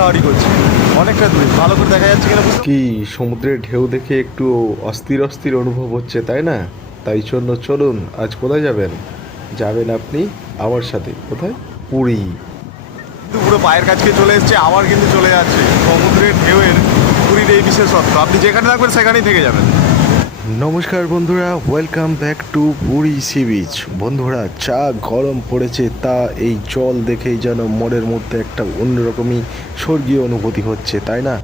সাওয়ারি করছে অনেকটা দূরে, ভালো করে দেখা যাচ্ছে কিনা কি সমুদ্রের ঢেউ দেখে একটু অস্থির অস্থির অনুভব হচ্ছে তাই না? তাই জন্য চলুন, আজ কোথায় যাবেন? যাবেন আপনি আমার সাথে। কোথায়? পুরী। কিন্তু পুরো পায়ের কাছকে চলে এসছে, আবার কিন্তু চলে যাচ্ছে সমুদ্রের ঢেউয়ের পুরীর এই বিশেষত্ব। আপনি যেখানে থাকবেন সেখানেই থেকে যাবেন। নমস্কার বন্ধুরা, welcome back to Puri sea beach. বন্ধুরা, চা গরম পড়েছে, তা এই জল দেখেই যেন মনের মধ্যে একটা অন্যরকমই স্বর্গীয় অনুভূতি হচ্ছে তাই না?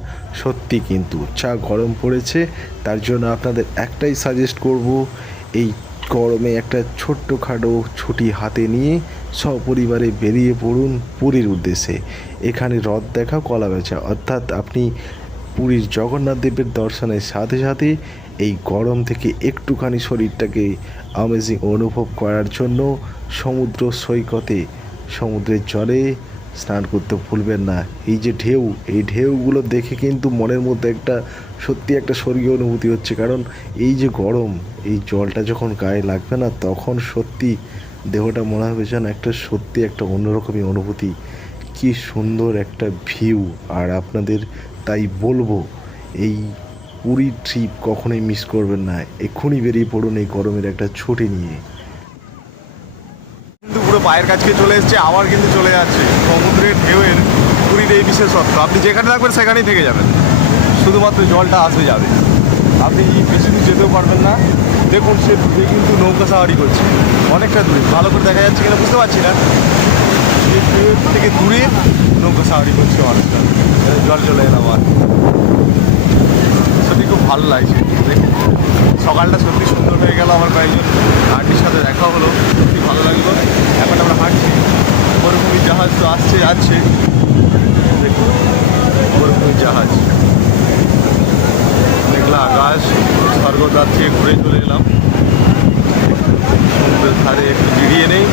সত্যি কিন্তু চা গরম পড়েছে, তার জন্য আপনাদের একটাই সাজেস্ট করব, এই গরমে একটা ছোট্টখাটো ছুটি হাতে নিয়ে সপরিবারে বেরিয়ে পড়ুন পুরীর উদ্দেশ্যে। এখানে রথ দেখা, কলা বেচা, অর্থাৎ আপনি পুরীর জগন্নাথ দেবের দর্শনের সাথে সাথে এই গরম থেকে একটুখানি শরীরটাকে আমেজিং অনুভব করার জন্য সমুদ্র সৈকতে, সমুদ্রের জলে স্নান করতে ভুলবেন না। এই যে ঢেউ, এই ঢেউগুলো দেখে কিন্তু মনের মধ্যে একটা সত্যি একটা স্বর্গীয় অনুভূতি হচ্ছে। কারণ এই যে গরম, এই জলটা যখন গায়ে লাগবে না, তখন সত্যি দেহটা মনে হবে যেন একটা সত্যি একটা অন্যরকমই অনুভূতি। কি সুন্দর একটা ভিউ। আর আপনাদের তাই বলবো, এই পুরী ট্রিপ কখনোই মিস করবেন না। এক্ষুনি বেরিয়ে পড়ুন এই গরমের একটা ছুটি নিয়ে। কিন্তু পুরো পায়ের কাছকে চলে এসছে, আবার কিন্তু চলে যাচ্ছে সমুদ্রের ঢেউয়ের পুরীর এই বিশেষত্ব। আপনি যেখানে থাকবেন সেখানেই থেকে যাবেন, শুধুমাত্র জলটা আসবে যাবে, আপনি বেশি দূর যেতেও পারবেন না। দেখুন সে দূরে কিন্তু নৌকা সাওয়ারি করছে অনেকটা দূরে, ভালো করে দেখা যাচ্ছে কিনা বুঝতে পারছি না। সে ঢেউয়ের থেকে দূরে নৌকা সাওয়ারি করছে অনেকটা। জল চলে এলাম আর সত্যি খুব ভালো লাগছে। দেখুন সকালটা সত্যি সুন্দর হয়ে গেল, আমার কয়েকজন আন্টির সাথে দেখা হলো, সত্যি ভালো লাগলো। এখন আমরা হাঁটছি, মরুভূমির জাহাজ তো আসছে যাচ্ছে। দেখুন মরুভূমির জাহাজ, মেঘলা আকাশ, স্বর্গদ্বার থেকে ঘুরে চলে এলাম সমুদ্রের ধারে, একটু জিরিয়ে নেই।